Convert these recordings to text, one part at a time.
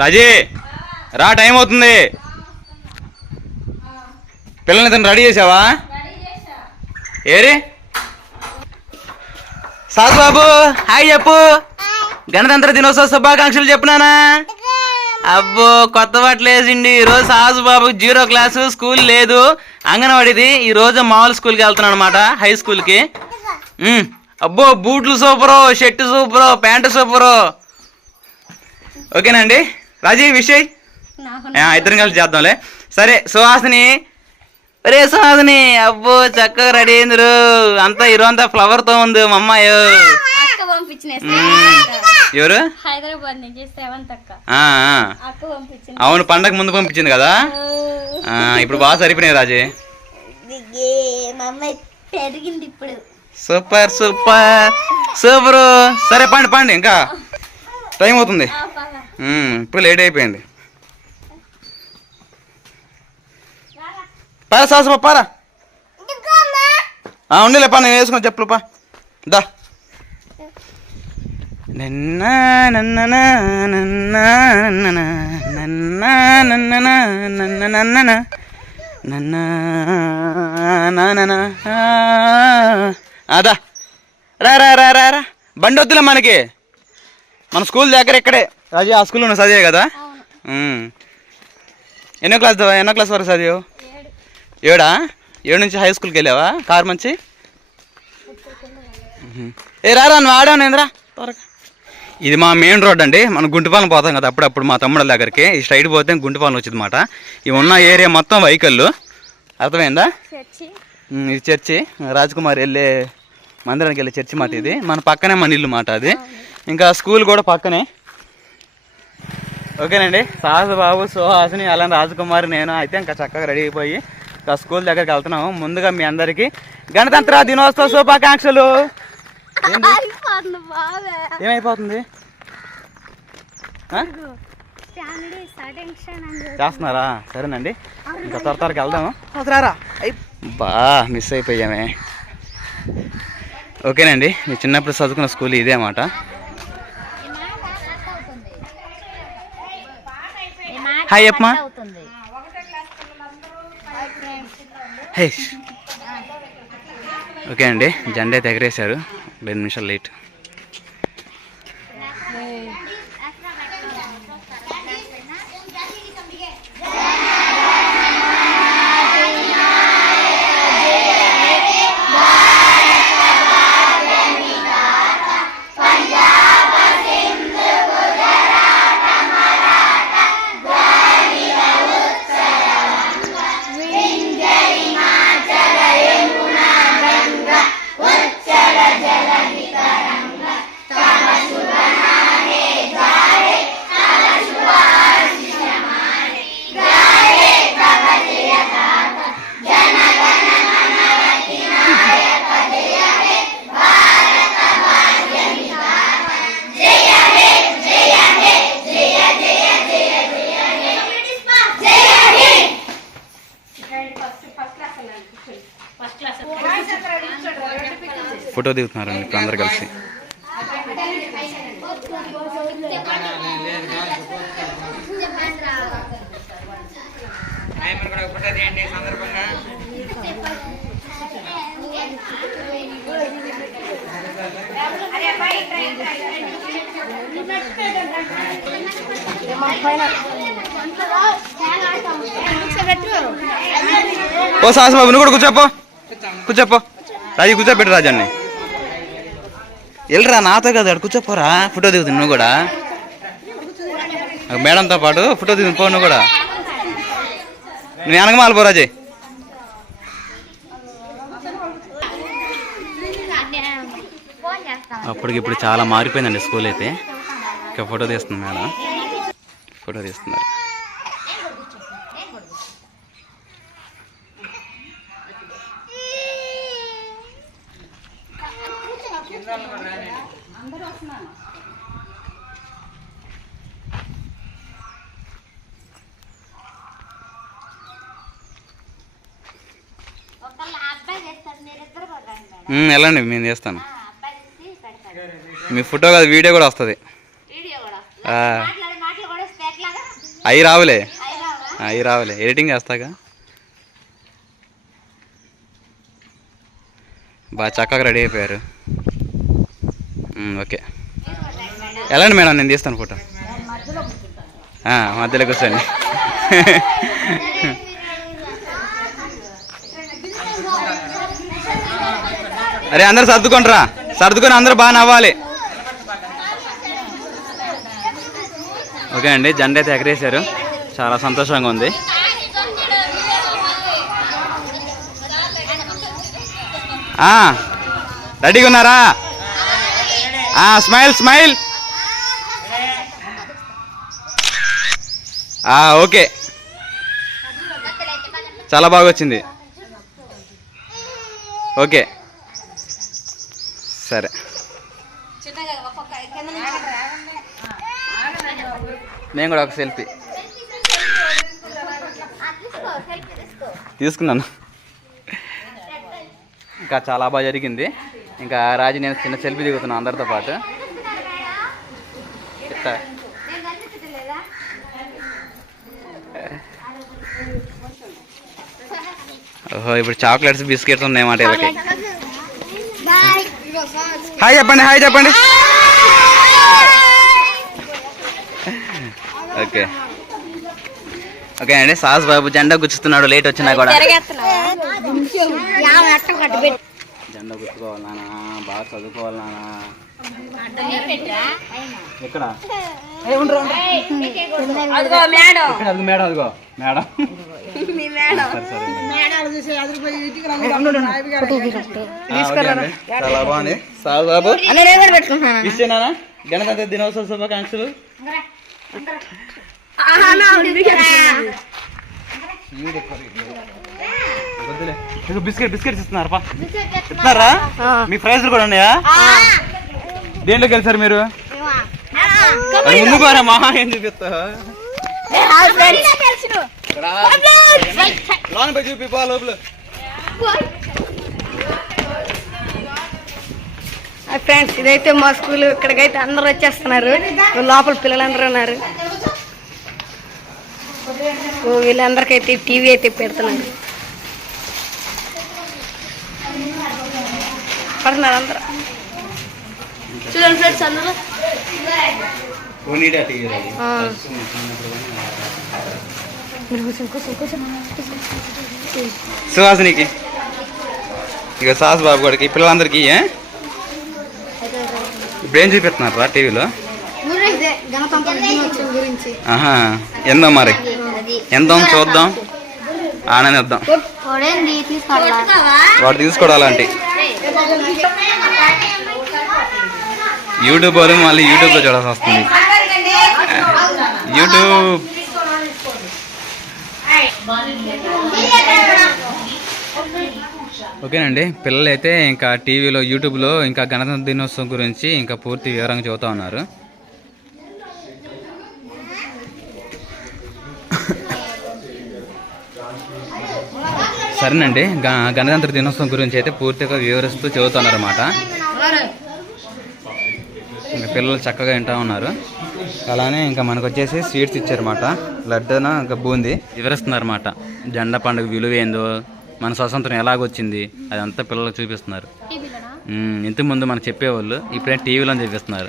రాజీ రా టైం అవుతుంది. పిల్లల్ని తను రెడీ చేసావా? ఏరి? సాసు బాబు హాయ్ చెప్పు. గణతంత్ర దినోత్సవ శుభాకాంక్షలు చెప్పినానా? అబ్బో కొత్త బట్టలు వేసిండి. ఈరోజు Saju Babu zero class school లేదు. అంగన్వాడిది. ఈరోజు మామూలు స్కూల్కి వెళ్తున్నాను అనమాట హై స్కూల్కి. అబ్బో బూట్లు super shirt super pant super. ఓకేనండి రాజీ విషయ్? ఆ, ఇద్దరం కలిసి చేద్దాంలే. సరే సుహాసిని. రే సుహాసిని. అబ్బో చక్కగా రెడీ అయిందిరు అంతా అంతా ఫ్లవర్తో ఉంది మా అమ్మాయి. ఎవరు? హైదరాబాద్ నుంచి అవును పండగ ముందు పంపించింది కదా? ఆ, ఇప్పుడు బాగా సరిపోయినాయి రాజీ. Super super. సూపర్. సరే పండి పండి ఇంకా. టైం అవుతుంది. ఇప్పుడు లేట్ అయిపోయింది. పారా. సాసు పారా ఉండలే పా నేను వేసుకొని చెప్పులు పా. దా. నన్న నన్న నన్న నన్న నన్న నన్న నన్న నన్న నన్న నాన్న అదా రా రా రా. బండి వద్దులే మనకి. మన స్కూల్ దగ్గర ఇక్కడే. రాజు ఆ స్కూల్లో చదివే కదా. ఎన్నో క్లాస్? ఎన్నో క్లాస్ వరకు చదివావు? ఏడా. ఏడు? నుంచి హై స్కూల్కి వెళ్ళావా? కారు మంచి. ఏ రారా నువ్వు ఆడావు నేంద్రా త్వరగా. ఇది మా మెయిన్ రోడ్ అండి. మనం గుంటుపాలెం పోతాం కదా అప్పుడప్పుడు మా తమ్ముళ్ళ దగ్గరికి. ఈ స్ట్రైట్ పోతే గుంటుపాలెం వచ్చింది అనమాట ఇవి ఉన్న ఏరియా మొత్తం వెహికల్ అర్థమైందా? ఇది చర్చి. రాజకుమారి వెళ్ళే మందిరానికి వెళ్ళే చర్చి మాట ఇది. మన పక్కనే మన ఇల్లు మాట అది. ఇంకా స్కూల్ కూడా పక్కనే. ఓకేనండి సాహస బాబు సుహాసిని అలానే రాజకుమారి నేను అయితే ఇంకా చక్కగా రెడీ అయిపోయి ఇంకా స్కూల్ దగ్గరికి వెళ్తున్నాము. ముందుగా మీ అందరికీ గణతంత్ర దినోత్సవ శుభాకాంక్షలు. ఏమైపోతుంది? చేస్తున్నారా? సరేనండి ఇంకా త్వర త్వరగా వెళ్దాము. బా మిస్ అయిపోయామే. ఓకేనండి మీ చిన్నప్పుడు చదువుకున్న స్కూల్ ఇదే అన్నమాట. హాయ్ హే ఓకే అండి. జెండా అయితే ఎగరేశారు. రెండు నిమిషాలు లేట్. ఫోటో దిగుతున్నారండి ఇప్పుడు అందరు కలిసి. ఓ సాహస్ బాబు నువ్వు కూడా కూర్చోపో. కూర్చోపో. రాజు కూర్చోబెట్టు రాజాన్ని. వెళ్ళరా నాతో కదా అక్కడ కూర్చోపోరా ఫోటో దిగుతుంది నువ్వు కూడా. మేడంతో పాటు ఫోటో దిగుతుంది పో నువ్వు కూడా. నువ్వు వెనకమాల పోరాజే అప్పటికిప్పుడు అప్పటికి ఇప్పుడు చాలా మారిపోయిందండి స్కూల్ అయితే. ఇంకా ఫోటో తీస్తుంది మేడం. ఫోటో తీస్తున్నారు. అందరూ వస్తున్నాను వెళ్ళండి చేస్తాను. మీ ఫోటో కాదు వీడియో కూడా వస్తుంది. అవి రావులే. అవి రావులే. ఎడిటింగ్ చేస్తాగా? బాగా చక్కగా రెడీ అయిపోయారు. ఓకే. ఎలాంటి మేడం నేను తీస్తాను ఫోటో? మధ్యలో కూర్చోండి. అరే అందరు సర్దుకుంటారా సర్దుకొని అందరు బాగా నవ్వాలి. ఓకే అండి జెండా అయితే ఎగరేశారు. చాలా సంతోషంగా ఉంది. రెడీగా ఉన్నారా? Smile smile okay. చాలా బాగా వచ్చింది ఓకే. సరే. నేను కూడా ఒక సెల్ఫీ. తీసుకున్నాను. ఇంకా చాలా బాగా జరిగింది. ఇంకా రాజు నేను చిన్న సెల్ఫీ దిగుతున్నాను అందరితో పాటు. ఇట్లా ఓహో ఇప్పుడు చాక్లెట్స్ బిస్కెట్స్ ఉన్నాయన్నమాట వీళ్ళకి బాయ్ హాయ్ చెప్పండి హాయ్ చెప్పండి. ఓకే. ఓకే అండి సాస్ బాబు జెండా గుచ్చుతున్నాడు లేట్ వచ్చినా కూడా. జెండా గుచ్చుకోవాలి నాన్న బాగా చదువుకోవాలి నాన్న ఎక్కడ? అదిగో మేడం. ఇక్కడ అదిగో మేడం అదిగో. చాలా బాగుంది. బాబు ఇచ్చేనా గణతంత్ర దినోత్సవ శుభాకాంక్షలు. ఇదిగో బిస్కెట్ బిస్కెట్స్ ఇస్తున్నారు పా ఇస్తున్నారా మీ ప్రైజ్లు కూడా ఉన్నాయా? దేంట్లోకి వెళ్తారు మీరు? ముందు పోరా మహా ఏం చూపిస్తా పోయి చూపి లోపల. ఫ్రెండ్స్ ఇదైతే మా స్కూల్. ఇక్కడికైతే అందరూ వచ్చేస్తున్నారు. లోపల పిల్లలందరూ ఉన్నారు. ఓ వీళ్ళందరికైతే టీవీ అయితే పెడుతున్నారు పడుతున్నారు అందరూ. చూడండి ఫ్రెండ్స్ అందరూ. సుహాసినికి. ఇక సాస్ బాబు గారికి పిల్లలందరికీ ఏ? ఇప్పుడు ఏం చూపిస్తున్నారు రా టీవీలో ఎందో మరి? ఎందో చూద్దాం. ఆనందిద్దాం వాడు తీసుకోవడం అలాంటి యూట్యూబ్ వాళ్ళు మళ్ళీ యూట్యూబ్లో చూడాల్సి వస్తుంది. యూట్యూబ్. ఓకేనండి పిల్లలైతే ఇంకా టీవీలో యూట్యూబ్లో ఇంకా గణతంత్ర దినోత్సవం గురించి ఇంకా పూర్తి వివరంగా చెబుతా ఉన్నారు. సరేనండి. గణతంత్ర దినోత్సవం గురించి అయితే పూర్తిగా వివరిస్తూ చెబుతున్నారు ఇంకా పిల్లలు చక్కగా వింటా ఉన్నారు. అలానే ఇంకా మనకు వచ్చేసి స్వీట్స్ ఇచ్చారన్నమాట. లడ్డూన ఇంకా బూంది. వివరిస్తున్నారన్నమాట. జెండా పండుగ విలువ ఏందో మన స్వతంత్రం ఎలాగొచ్చింది అదంతా పిల్లలకు చూపిస్తున్నారు. ఇంతకుముందు మనకు చెప్పేవాళ్ళు ఇప్పుడే టీవీలో చూపిస్తున్నారు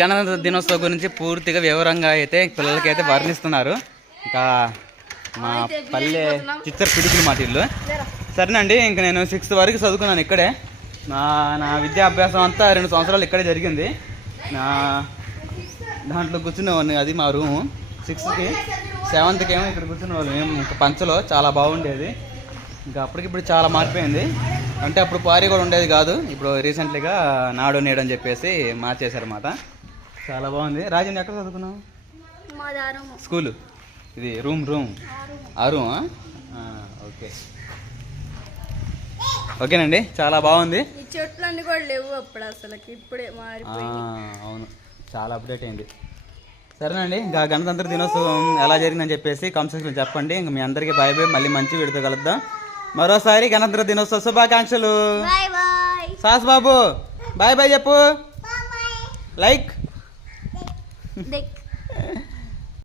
గణతంత్ర దినోత్సవం గురించి పూర్తిగా వివరంగా అయితే పిల్లలకి అయితే వర్ణిస్తున్నారు. ఇంకా మా పల్లె చిత్తర పిడుగులు మాట ఇల్లు సరేనండి ఇంక నేను సిక్స్త్ వరకు చదువుకున్నాను ఇక్కడే. నా నా విద్యాభ్యాసం అంతా రెండు సంవత్సరాలు ఇక్కడే జరిగింది. నా దాంట్లో కూర్చునేవాడిని అది మా రూము. సిక్స్త్కి సెవెంత్కి ఏమో ఇక్కడ కూర్చునేవాళ్ళు. మేము ఇంకా పంచలో చాలా బాగుండేది. ఇంకా అప్పటికిప్పుడు చాలా మారిపోయింది. అంటే అప్పుడు పారి కూడా ఉండేది కాదు. ఇప్పుడు రీసెంట్లీగా నాడు నేడు అని చెప్పేసి మార్చేశారన్నమాట. చాలా బాగుంది. రాజన్ ఎక్కడ చదువుకున్నావు? స్కూలు? ఇది రూమ్ రూమ్. ఆ రూమా ఓకే. ఓకేనండి చాలా బాగుంది. చెట్లు అన్ని కూడా లేవు అప్పుడు అసలుకి ఇప్పుడే అవును. చాలా అప్డేట్ అయింది. సరేనండి ఇంకా గణతంత్ర దినోత్సవం ఎలా జరిగిందని చెప్పేసి కామెంట్ చెప్పండి. ఇంకా మీ అందరికీ బాయ్ బాయ్ మళ్ళీ మంచి వీడితో కలుద్దాం. మరోసారి గణతంత్ర దినోత్సవ శుభాకాంక్షలు. సాస్ బాబు బాయ్ బాయ్ చెప్పు. లైక్.